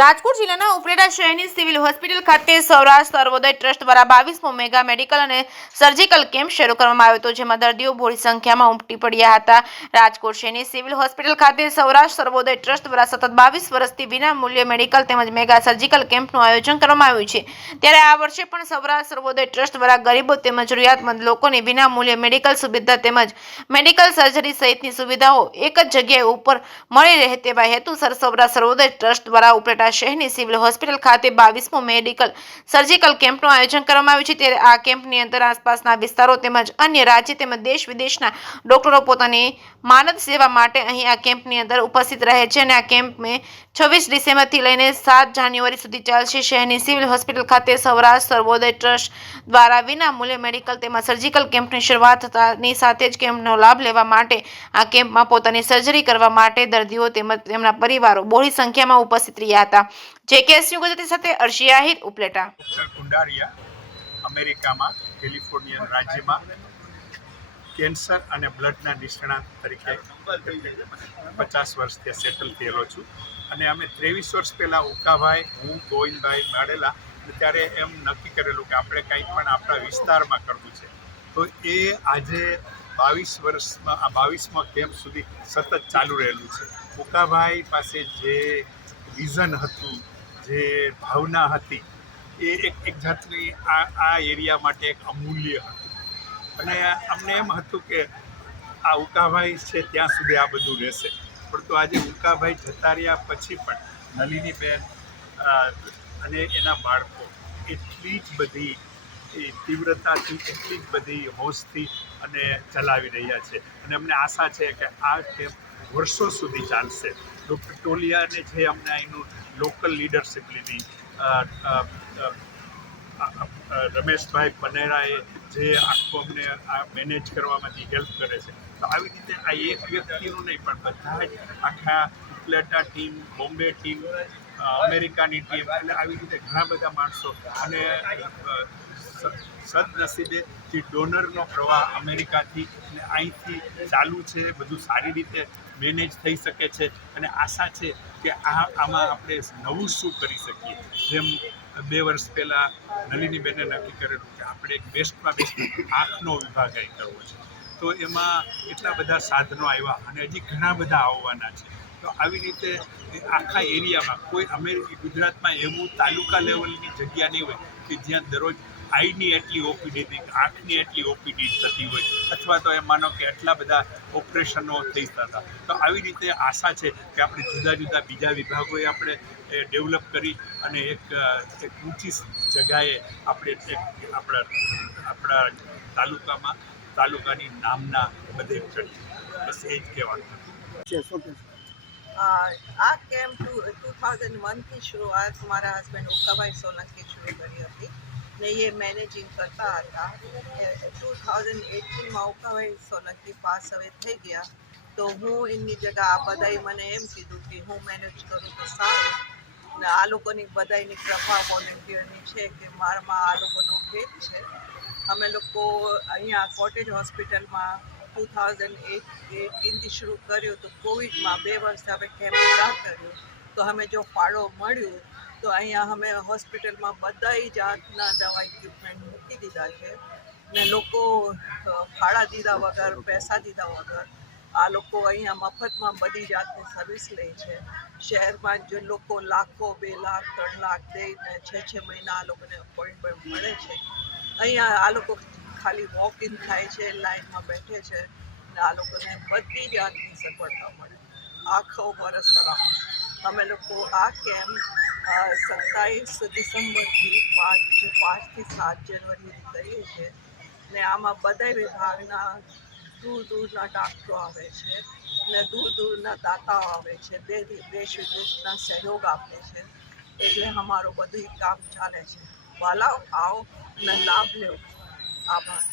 રાજકોટ જિલ્લાના ઉપલેટા શહેરની civil hospital ખાતે સૌરાષ્ટ્ર સર્વોદય ટ્રસ્ટ દ્વારા 22મો મેગા મેડિકલ અને સર્જિકલ કેમ્પ શરૂ કરવામાં આવ્યો હતો, જેમાં દર્દીઓ મોટી સંખ્યામાં ઉમટી પડ્યા હતા। રાજકોટ શહેરની સિવિલ હોસ્પિટલ ખાતે સૌરાષ્ટ્ર સર્વોદય ટ્રસ્ટ દ્વારા સતત 22 વર્ષથી વિના મૂલ્યે મેડિકલ તેમજ મેગા સર્જિકલ કેમ્પનું આયોજન કરવામાં આવ્યું છે। ત્યારે આ વર્ષે પણ સૌરાષ્ટ્ર સર્વોદય ટ્રસ્ટ દ્વારા ગરીબો તેમજ જરૂરિયાતમંદ લોકોને વિના મૂલ્યે મેડિકલ સુવિધા તેમજ મેડિકલ સર્જરી સહિતની સુવિધાઓ એક જ જગ્યાએ ઉપર મળી રહે તેવા હેતુસર સૌરાષ્ટ્ર સર્વોદય ટ્રસ્ટ દ્વારા ઉપલેટા શહેરની સિવિલ હોસ્પિટલ ખાતે 22મો મેડિકલ સર્જિકલ કેમ્પનું આયોજન કરવામાં આવ્યું છે। ત્યારે આ કેમ્પની અંદર આસપાસના વિસ્તારો તેમજ અન્ય રાજ્ય તેમજ દેશ વિદેશના ડોક્ટરો પોતાની માનદ સેવા માટે અહીં આ કેમ્પની અંદર ઉપસ્થિત રહે છે અને આ કેમ્પને 26 ડિસેમ્બરથી લઈને 7 જાન્યુઆરી સુધી ચાલશે। શહેરની સિવિલ હોસ્પિટલ ખાતે સૌરાષ્ટ્ર સર્વોદય ટ્રસ્ટ દ્વારા વિના મૂલ્યે મેડિકલ તેમજ સર્જિકલ કેમ્પની શરૂઆત થતાની સાથે જ કેમ્પનો લાભ લેવા માટે આ કેમ્પમાં પોતાની સર્જરી કરવા માટે દર્દીઓ તેમજ તેમના પરિવારો બહોળી સંખ્યામાં ઉપસ્થિત રહ્યા હતા। જેકેએસ ન્યૂઝ ગુજરાતી સાથે અર્શી આહિર, ઉપલેટા। કુંડારિયા અમેરિકામાં કેલિફોર્નિયા રાજ્યમાં કેન્સર અને બ્લડના નિષ્ણાત તરીકે 50 વર્ષથી સેટલ થયેલો છું અને અમે 23 વર્ષ પહેલાં ઉકાભાઈ, હું, ગોવિંદભાઈ માડેલા ત્યારે એમ નક્કી કરેલું કે આપણે કંઈ પણ આપણા વિસ્તારમાં કરવું છે। તો એ આજે 22 વર્ષમાં આ 22મા કેમ્પ સુધી સતત ચાલુ રહેલું છે। ઉકાભાઈ પાસે જે વિઝન હતું, જે ભાવના હતી, એ એક જાતની આ એરિયા માટે એક અમૂલ્ય હતું અને અમને એમ હતું કે આ ઉકાભાઈ છે ત્યાં સુધી આ બધું રહેશે। પણ તો આજે ઉકાભાઈ જતા રહ્યા પછી પણ નલિનીબેન અને એના બાળકો એટલી જ બધી તીવ્રતાથી, એટલી જ બધી હોશથી અને ચલાવી રહ્યા છે અને અમને આશા છે કે આ કેમ્પ વર્ષો સુધી ચાલશે। ડૉક્ટર ટોલિયાને જે અમને અહીંનું લોકલ લીડરશિપ લીધી, રમેશભાઈ પનેરાએ જે આખું અમને આ મેનેજ કરવામાંથી હેલ્પ કરે છે, તો આવી રીતે આ એક વ્યક્તિનું નહીં પણ બધા જ આખા ઉપલેટા ટીમ, બોમ્બે ટીમ, અમેરિકાની ટીમ, એટલે આવી રીતે ઘણા બધા માણસો અને સદનસીબે જે ડોનરનો પ્રવાહ અમેરિકાથી અને અહીંથી ચાલુ છે, બધું સારી રીતે મેનેજ થઈ શકે છે અને આશા છે કે આમાં આપણે નવું શું કરી શકીએ। જેમ 2 વર્ષ પહેલાં નલિનીબેને નક્કી કરેલું કે આપણે એક બેસ્ટમાં બેસ્ટ આંખનો વિભાગ અહીં કરવો છે, તો એમાં એટલા બધા સાધનો આવ્યા અને હજી ઘણા બધા આવવાના છે। તો આવી રીતે આખા એરિયામાં કોઈ ગુજરાતમાં એવું તાલુકા લેવલની જગ્યા નહીં હોય કે જ્યાં દરરોજ આઈની એટલી ઓપીડી હતી, આંખની એટલી ઓપીડી થતી હોય, અથવા તો એમ માનો કે એટલા બધા ઓપરેશનો થઈ જતા। તો આવી રીતે આશા છે કે આપણે જુદા જુદા બીજા વિભાગોએ આપણે ડેવલપ કરી અને એક ઊંચી જગ્યાએ આપણે આપણા તાલુકાની નામના બધે ચડીએ। બસ એ જ કહેવાનું હતું। આ કેમ્પ 2001થી શરૂઆત મારા હસબન્ડ ઉકાભાઈ સોલંકી શરૂ કરી હતી ને એ મેનેજિંગ કરતા હતા। 2018માં ઉકાભાઈ સોલંકી પાસ હવે થઈ ગયા, તો હું એમની જગ્યા આ બધાએ મને એમ કીધું કે હું મેનેજ કરું તો સારું ને આ લોકોની બધાની કૃપા વોલેન્ટિયરની છે કે મારામાં આ લોકોનો ભેદ છે। અમે લોકો અહીંયા કોટેજ હોસ્પિટલમાં 2018થી શરૂ કર્યું, તો કોવિડમાં 2 વર્ષ અમે કેમ્પ ના કર્યું, તો અમે જો ફાળો મળ્યું તો અહીંયા અમે હોસ્પિટલમાં બધા જાતના દવા ઇક્વિપમેન્ટ મૂકી દીધા છે ને લોકો ફાળા દીધા વગર, પૈસા દીધા વગર આ લોકો અહીંયા મફતમાં બધી જાતની સર્વિસ લે છે। શહેરમાં જે લોકો લાખો, 2 લાખ, 3 લાખ દઈને 6 મહિના આ લોકોને અપોઇન્ટમેન્ટ મળે છે, અહીંયા આ લોકો ખાલી વોક ઇન થાય છે, લાઈનમાં બેઠે છે ને આ લોકોને બધી જાતની સગવડતા મળે આખો વર્ષ દરમિયાન। અમે લોકો આ કેમ્પ 27 ડિસેમ્બરથી 5થી 7 જાન્યુઆરી કરીએ છીએ ને આમાં બધા વિભાગના દૂર દૂરના ડૉક્ટરો આવે છે ને દૂર દૂરના દાતાઓ આવે છે, દેશ વિદેશના સહયોગ આપે છે, એટલે અમારું બધું કામ ચાલે છે। વાલાઓ આવો ને લાભ લો। આભાર।